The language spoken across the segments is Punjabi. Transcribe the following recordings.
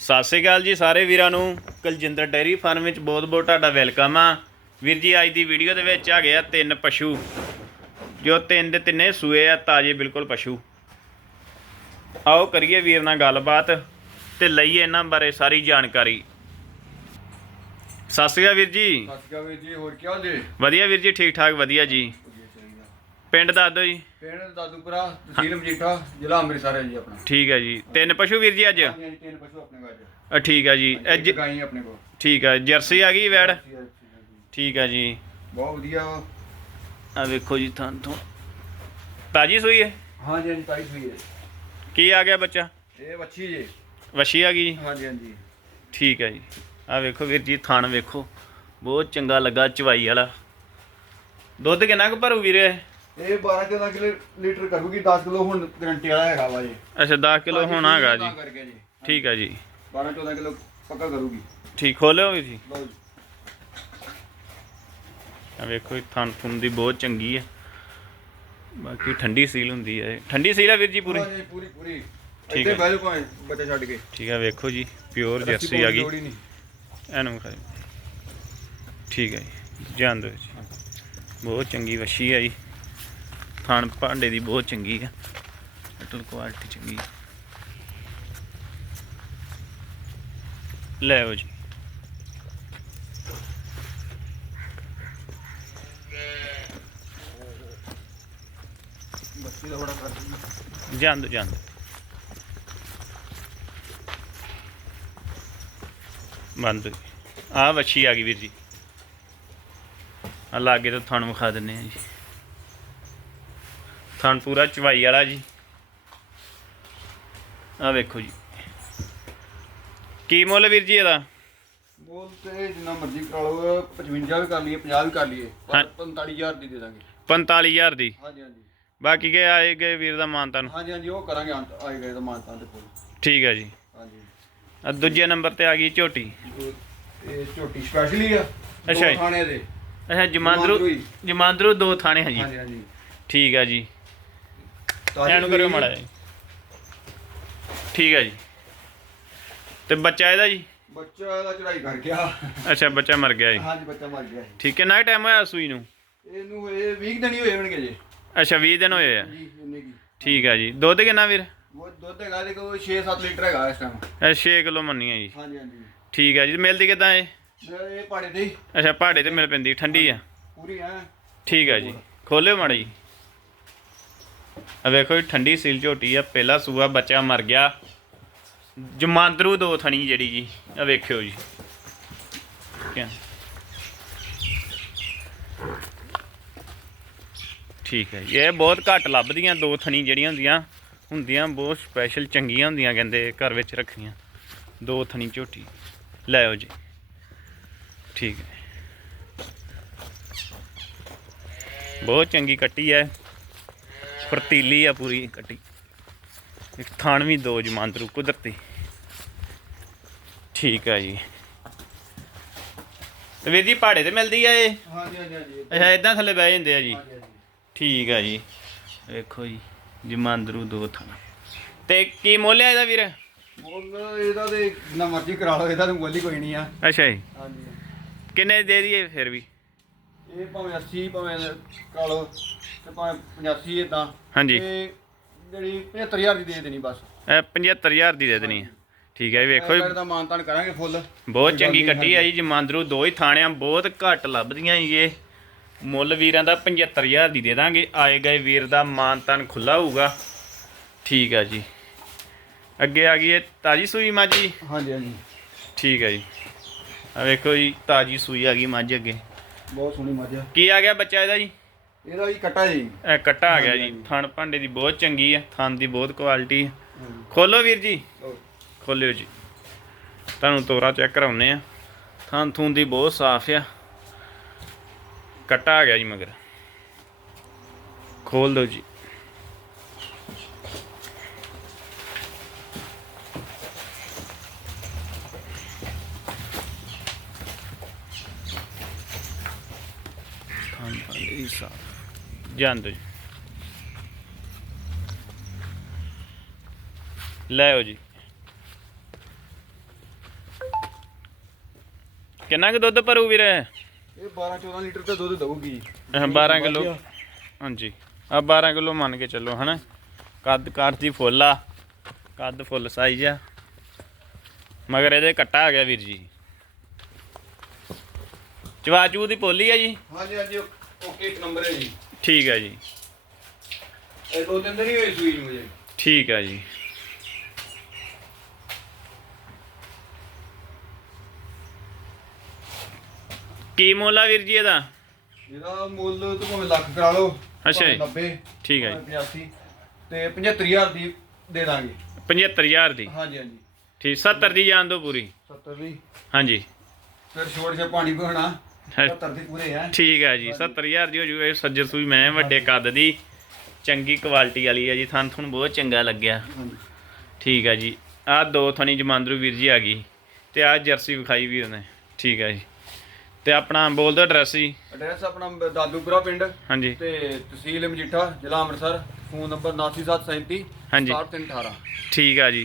ਸਤਿ ਸ਼੍ਰੀ ਅਕਾਲ ਜੀ ਸਾਰੇ ਵੀਰਾਂ ਨੂੰ। ਕੁਲਜਿੰਦਰ ਡੈਰੀ ਫਾਰਮ ਵਿੱਚ ਬਹੁਤ-ਬਹੁਤ ਤੁਹਾਡਾ ਵੈਲਕਮ ਆ। ਵੀਰ ਜੀ ਅੱਜ ਦੀ ਵੀਡੀਓ ਦੇ ਵਿੱਚ ਆ ਗਿਆ ਤਿੰਨ ਪਸ਼ੂ। ਜੋ ਤਿੰਨ ਦੇ ਤਿੰਨੇ ਸੂਏ ਆ ਤਾਜ਼ੇ ਬਿਲਕੁਲ ਪਸ਼ੂ। ਆਓ ਕਰੀਏ ਵੀਰ ਨਾਲ ਗੱਲਬਾਤ ਤੇ ਲਈਏ ਇਹਨਾਂ ਬਾਰੇ ਸਾਰੀ ਜਾਣਕਾਰੀ। ਸਤਿ ਸ਼੍ਰੀ ਅਕਾਲ ਵੀਰ ਜੀ। ਸਤਿ ਸ਼੍ਰੀ ਅਕਾਲ ਵੀਰ ਜੀ ਹੋਰ ਕੀ ਹਾਲ ਜੀ? ਵਧੀਆ ਵੀਰ ਜੀ ਠੀਕ ਠਾਕ ਵਧੀਆ ਜੀ। ਪਿੰਡ ਦੱਸ ਦਿਓ ਜੀ। ਪਿੰਡ ਦਾਦੂਪੁਰਾ ਤਹਿਸੀਲ ਮਜੀਠਾ ਜ਼ਿਲ੍ਹਾ ਅੰਮ੍ਰਿਤਸਰ ਹੈ ਜੀ ਆਪਣਾ। ਠੀਕ ਹੈ ਜੀ। ਤਿੰਨ ਪਸ਼ੂ ਵੀਰ ਜੀ ਅੱਜ? ਹਾਂਜੀ ਹਾਂਜੀ ਤਿੰਨ ਪਸ਼ੂ ਆਪਣੇ ਕੋਲ ਅੱਜ। ਅ, ਠੀਕ ਹੈ ਜੀ। ਇਹ ਜ- ਗਾਈ ਆਪਣੇ ਕੋਲ। ਠੀਕ ਹੈ ਜਰਸੀ ਆ ਗਈ ਵੈੜ। ਠੀਕ ਹੈ ਜੀ। ਬਹੁਤ ਵਧੀਆ। ਵਾ। ਆ ਵੇਖੋ ਜੀ ਥਾਂ ਤੋਂ। ਤਾਜੀ ਸੂਈ ਹੈ? ਹਾਂਜੀ ਹਾਂਜੀ ਤਾਈ ਸੂਈ ਹੈ। ਕੀ ਆ ਗਿਆ ਬੱਚਾ? ਇਹ ਵੱਛੀ ਜੀ। ਵਸ਼ੀ ਆ ਗਈ ਜੀ? ਹਾਂਜੀ ਹਾਂਜੀ। ਠੀਕ ਹੈ ਜੀ। ਆ ਵੇਖੋ ਵੀਰ ਜੀ ਥਣ ਵੇਖੋ। ਬਹੁਤ ਚੰਗਾ ਲੱਗਾ ਚਵਾਈ ਵਾਲਾ। ਦੁੱਧ ਕਿੰਨਾ ਕੁ ਭਰੂ ਵੀਰੇ? ਇਹ 12 14 ਕਿਲੋ ਲੀਟਰ ਕਰੂਗੀ 10 ਕਿਲੋ ਹੁਣ ਗਰੰਟੀ ਵਾਲਾ ਹੈਗਾ ਵਾ ਜੀ। ਅੱਛਾ 10 ਕਿਲੋ ਹੋਣਾ ਹੈਗਾ ਜੀ। ਕਰਕੇ ਜੀ। ਠੀਕ ਹੈ ਜੀ। 12 14 ਕਿਲੋ ਪੱਕਾ ਕਰੂਗੀ। ਠੀਕ ਖੋਲਿਓ ਵੀਰ ਜੀ। ਲਓ ਜੀ। ਆ ਵੇਖੋ ਇਹ ਥਣ ਥੁਣ ਦੀ ਬਹੁਤ ਚੰਗੀ ਹੈ ਬਾਕੀ ਠੰਡੀ ਸੀਲ ਹੁੰਦੀ ਹੈ। ਠੰਡੀ ਸੀਲ ਹੈ ਵੀਰ ਜੀ ਪੂਰੀ? ਹਾਂਜੀ ਪੂਰੀ ਪੂਰੀ। ਠੀਕ ਇੱਥੇ ਹੈ। ਬਹਿ ਜਾਓ ਭਾਵੇਂ ਬੱਚਾ ਛੱਡ ਕੇ। ਠੀਕ ਹੈ ਵੇਖੋ ਜੀ ਪਿਓਰ ਰੱਸੀ ਜਰਸੀ ਆ ਗਈ। ਲੋੜ ਹੀ ਨਹੀਂ। ਇਹਨੂੰ ਖਾਈ ਠੀਕ ਹੈ ਜੀ ਜਾਣ ਦਿਓ ਜੀ। ਬਹੁਤ ਚੰਗੀ ਵਸ਼ੀ ਹੈ ਜੀ। ਥਣ ਭਾਂਡੇ ਦੀ ਬਹੁਤ ਚੰਗੀ ਹੈ ਟੋਟਲ ਕੁਆਲਿਟੀ ਚੰਗੀ ਹੈ ਲੈ ਆਓ ਜੀ। ਬੱਚੀ ਦਾ ਬੜਾ ਜਾਣ ਦਿਓ। ਬੰਦ ਆ ਵਸ਼ੀ ਆ ਗਈ ਵੀਰ ਜੀ। ਆ ਲਾਗੇ ਤੋਂ ਥਣ ਵਿਖਾ ਦਿੰਨੇ ਆ ਜੀ। ਥਣ ਪੂਰਾ ਚਵਾਈ ਵਾਲਾ ਜੀ। ਆ ਵੇਖੋ ਜੀ। ਕੀ ਮੁੱਲ ਵੀਰ ਜੀ ਇਹਦਾ? ਬੋਲ ਤੇ ਜਿੰਨਾ ਮਰਜ਼ੀ ਕਰਾ ਲਓ 55 ਵੀ ਕਰ ਲਈਏ 50 ਵੀ ਕਰ ਲਈਏ ਹਾਂ। ਪਰ 45000 ਦੀ ਦੇ ਦਾਂਗੇ। 45000 ਦੀ? ਹਾਂਜੀ ਹਾਂਜੀ। ਬਾਕੀ ਕੇ ਆਏ ਗਏ ਵੀਰ ਦਾ ਮਾਨਤਾ ਨੂੰ? ਹਾਂਜੀ ਹਾਂਜੀ ਉਹ ਕਰਾਂਗੇ ਅੰਤ ਆਏ ਗਏ ਤਾਂ ਮਾਨਤਾਂ ਦੇ ਕੋਲ। ਠੀਕ ਹੈ ਜੀ। ਹਾਂਜੀ। ਆ ਦੂਜੇ ਨੰਬਰ ਤੇ ਆ ਗਈ ਝੋਟੀ। ਇਹ ਝੋਟੀ ਸਪੈਸ਼ਲ ਆ ਦੋ ਅੱਛਾ ਜੀ। ਥਾਣੇ ਦੇ। ਅੱਛਾ ਜਮਾਂਦਰੂ ਜਮਾਂਦਰੂ ਦੋ ਥਾਣੇ ਹੈ ਜੀ। ਹਾਂਜੀ ਹਾਂਜੀ। ਠੀਕ ਹੈ ਜੀ। ਐਨੂੰ ਕਰਿਓ ਮਾੜਾ ਜੀ ਠੀਕ ਹੈ ਜੀ। ਤੇ ਬੱਚਾ ਇਹਦਾ ਜੀ? ਬੱਚਾ ਇਹਦਾ ਚੜਾਈ ਕਰ ਗਿਆ। ਅੱਛਾ ਬੱਚਾ ਮਰ ਗਿਆ ਜੀ। ਹਾਂਜੀ ਬੱਚਾ ਮਰ ਗਿਆ। ਠੀਕ ਹੈ ਨਾ ਟਾਈਮ ਹੋਇਆ ਸੂਈ ਨੂੰ? ਇਹਨੂੰ ਇਹ 20 ਦਿਨ ਹੀ ਹੋਏ ਹੋਣਗੇ ਜੀ। ਅੱਛਾ 20 ਦਿਨ ਹੋਏ ਆ। ਜੀ ਇੰਨੇ ਕੀ ਠੀਕ ਹੈ ਜੀ। ਦੁੱਧ ਕਿੰਨਾ ਵੀਰ? ਉਹ ਦੁੱਧ ਹੈਗਾ ਦੇ ਕੋ 6-7 ਲੀਟਰ ਹੈਗਾ ਇਸ ਟਾਈਮ ਇਹ 6 ਕਿਲੋ ਮੰਨੀ ਹੈ ਜੀ। ਹਾਂਜੀ ਹਾਂਜੀ। ਠੀਕ ਹੈ ਜੀ। ਮਿਲਦੀ ਕਿਦਾਂ ਇਹ? ਇਹ ਪਾੜੇ ਤੇ ਅੱਛਾ ਪਹਾੜੇ ਤੇ ਮਿਲ ਪੈਂਦੀ ਠੰਡੀ ਆ। ਪੂਰੀ ਹੈ। ਠੀਕ ਹੈ ਜੀ। ਖੋਲਿਓ ਮਾੜਾ ਜੀ। ਆ ਵੇਖੋ ਇਹ ਠੰਡੀ ਸੀਲ ਝੋਟੀ ਆ, ਪਹਿਲਾ ਸੂਆ ਬੱਚਾ ਮਰ ਗਿਆ। ਜਮਾਂਦਰੂ ਦੋ ਥਣੀ ਜਿਹੜੀ ਜੀ, ਆ ਵੇਖਿਓ ਜੀ। ਕਿਆ ਠੀਕ ਹੈ ਜੀ, ਇਹ ਬਹੁਤ ਘੱਟ ਲੱਭਦੀਆਂ ਦੋ ਥਣੀ ਜਿਹੜੀਆਂ ਹੁੰਦੀਆਂ ਹੁੰਦੀਆਂ ਬਹੁਤ ਸਪੈਸ਼ਲ ਚੰਗੀਆਂ ਹੁੰਦੀਆਂ ਕਹਿੰਦੇ ਘਰ ਵਿੱਚ ਰੱਖੀਆਂ, ਦੋ ਥਣੀ ਝੋਟੀ। ਲੈ ਆਓ ਜੀ। ਠੀਕ ਹੈ। ਬਹੁਤ ਚੰਗੀ ਕੱਟੀ ਹੈ। ਫਰਤੀਲੀ ਆ ਪੂਰੀ ਕੱਟੀ। ਇੱਕ ਥਾਣ ਵੀ ਦੋ ਜਮਾਂਦਰੂ ਕੁਦਰਤੀ। ਠੀਕ ਹੈ ਜੀ। ਤੇ ਵੀਰ ਜੀ ਪਹਾੜੇ ਤੇ ਮਿਲਦੀ ਆ ਇਹ? ਹਾਂਜੀ ਹਾਂਜੀ ਹਾਂਜੀ। ਅੱਛਾ ਇਦਾਂ ਥੱਲੇ ਬਹਿ ਜਾਂਦੇ ਆ ਜੀ। ਠੀਕ ਆ ਜੀ। ਵੇਖੋ ਜੀ ਜਮਾਂਦਰੂ ਦੋ ਥਾਂ ਤੇ ਕੀ ਮੁੱਲ ਆ ਇਹਦਾ ਵੀਰ? ਮੁੱਲ ਇਹਦਾ ਤੇ ਜਿੰਨਾ ਮਰਜ਼ੀ ਕਰਾ ਲਓ ਇਹਦਾ ਤਾਂ ਮੁੱਲ ਹੀ ਕੋਈ ਨਹੀਂ ਆ। ਅੱਛਾ ਜੀ। ਹਾਂਜੀ। ਕਿੰਨੇ ਦੇ ਦਈਏ ਫਿਰ ਵੀ? ਇਹ ਭਾਵੇਂ 80 ਭਾਵੇਂ ਕਰਾ ਲਓ ਤੇ ਭਾਵੇਂ 85 ਇਦਾਂ ਹਾਂਜੀ। ਤੇ ਜਿਹੜੀ 75000 ਦੀ ਦੇ ਦੇਣੀ ਬਸ। ਇਹ 75000 ਦੀ ਦੇ ਦੇਣੀ ਆ। ਠੀਕ ਹੈ ਜੀ ਵੇਖੋ ਜੀ, ਮਾਨਤਾਨ ਕਰਾਂਗੇ ਫੁੱਲ। ਬਹੁਤ ਚੰਗੀ ਕੱਟੀ ਆ ਜੀ ਜਮਾਂਦਰੂ ਦੋ ਹੀ ਥਾਣਿਆਂ ਬਹੁਤ ਘੱਟ ਲੱਭਦੀਆਂ ਜੀ ਇਹ। ਮੁੱਲ ਵੀਰਾਂ ਦਾ 75000 ਦੀ ਦੇ ਦਾਂਗੇ। ਆਏ ਗਏ ਵੀਰ ਦਾ ਮਾਨ ਤਨ ਖੁੱਲਾ ਹੋਊਗਾ। ਠੀਕ ਆ ਜੀ। ਅੱਗੇ ਆ ਗਈ ਇਹ ਤਾਜੀ ਸੂਈ ਮੱਝ। ਜੀ ਹਾਂਜੀ ਹਾਂਜੀ। ਠੀਕ ਹੈ ਜੀ। ਆ ਵੇਖੋ ਜੀ ਤਾਜੀ ਸੂਈ ਆ ਗਈ ਮੱਝ ਅੱਗੇ। ਬਹੁਤ ਸੋਹਣੀ ਮੱਝ ਆ। ਕੀ ਆ ਗਿਆ ਬੱਚਾ ਇਹਦਾ ਜੀ? ਇਹਦਾ ਵੀ ਕੱਟਾ ਜੀ। ਇਹ ਕੱਟਾ ਆ ਗਿਆ ਜੀ। ਥਣ ਭਾਂਡੇ ਦੀ ਬਹੁਤ ਚੰਗੀ ਹੈ ਥਣ ਦੀ ਬਹੁਤ ਕੁਆਲਿਟੀ ਹੈ ਖੋਲੋ ਵੀਰ ਜੀ। ਲਓ। ਖੋਲਿਓ ਜੀ। ਤੁਹਾਨੂੰ ਤੋਰਾ ਚੈੱਕ ਕਰਾਉਨੇ ਆ। ਥਣ ਥੂਨ ਦੀ ਬਹੁਤ ਸਾਫ਼ ਆ। ਕੱਟਾ ਆ ਗਿਆ ਜੀ ਮਗਰ। ਖੋਲ ਦਿਓ ਜੀ। ਭਾਂਡੇ ਦੀ ਸਾਫ਼ ਜਾਣ ਦਿਓ ਜੀ ਕਿੰਨਾ ਕੁ ਦੁੱਧ ਭਰੂ ਵੀਰ? ਇਹ 12 14 ਲੀਟਰ ਤੇ ਦੁੱਧ ਦਊਗੀ। ਅਹ 12 ਕਿਲੋ। ਹਾਂਜੀ। ਆ 12 ਕਿਲੋ ਮੰਨ ਕੇ ਚੱਲੋ ਹਨਾ? ਕੱਦ ਕਾਰ ਦੀ ਫੁੱਲ ਆ। ਕੱਦ ਫੁੱਲ ਸਾਈਜ਼ ਆ। ਮਗਰ ਇਹਦੇ ਕੱਟਾ ਆ ਗਿਆ ਵੀਰ ਜੀ। ਚਵਾਚੂ ਦੀ ਪੋਲੀ ਆ ਜੀ? ਹਾਂਜੀ ਹਾਂਜੀ। ਓਕੇ ਇੱਕ ਨੰਬਰ ਹੈ ਜੀ। ਠੀਕ ਆ ਜੀ। ਇਹ ਦੋ ਦਿਨ ਦੀ ਨਹੀਂ ਹੋਈ ਸੂਈ ਨੂੰ ਜੀ ਠੀਕ ਆ ਜੀ। ਕੀ ਮੁੱਲ ਆ ਵੀਰ ਜੀ ਇਹਦਾ? ਇਹਦਾ ਮੁੱਲ ਤਾਂ ਭਾਵੇਂ ਲੱਖ ਕਰਾ ਲਓ ਅੱਛਾ ਜੀ। 90 ਠੀਕ ਹੈ ਜੀ। 85 ਤੇ 75000 ਦੀ ਦੇ ਦਾਂਗੇ। 75000 ਦੀ? ਹਾਂਜੀ ਹਾਂਜੀ। ਠੀਕ 70 ਦੀ ਜਾਣ ਦੋ ਪੂਰੀ। 70 ਦੀ। ਹਾਂਜੀ। ਫਿਰ ਛੋੜ ਕੇ ਪਾਣੀ ਹੈ। 70 ਦੀ ਪੂਰੇ ਹੈ ਠੀਕ ਹੈ ਜੀ 70000 ਦੀ ਹੋ ਜੂ ਇਹ ਸੱਜਰ ਸੂਈ ਮੈਂ ਵੱਡੇ ਕੱਦ ਦੀ। ਚੰਗੀ ਕੁਆਲਿਟੀ ਵਾਲੀ ਹੈ ਜੀ ਥਣ ਥਣ ਬਹੁਤ ਚੰਗਾ ਲੱਗਿਆ। ਹਾਂਜੀ। ਠੀਕ ਹੈ ਜੀ ਆਹ ਦੋ ਥਣੀ ਜਮਾਂਦਰੂ ਵੀਰ ਜੀ ਆ ਗਈ ਤੇ ਆਹ ਜਰਸੀ ਵਿਖਾਈ ਵੀਰ ਨੇ। ਠੀਕ ਹੈ ਜੀ। ਤੇ ਆਪਣਾ ਬੋਲ ਦਿਓ ਐਡਰੈਸ ਜੀ। ਐਡਰੈਸ ਆਪਣਾ ਦਾਦੂਪੁਰਾ ਪਿੰਡ। ਹਾਂਜੀ। ਤੇ ਤਹਿਸੀਲ ਮਜੀਠਾ ਜ਼ਿਲ੍ਹਾ ਅੰਮ੍ਰਿਤਸਰ ਫੋਨ ਨੰਬਰ 99737 ਹਾਂਜੀ। 6318 ਠੀਕ ਆ ਜੀ।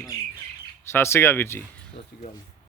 ਸਤਿ ਸ਼੍ਰੀ ਅਕਾਲ ਵੀਰ ਜੀ। ਸਤਿ ਸ਼੍ਰੀ ਅਕਾਲ।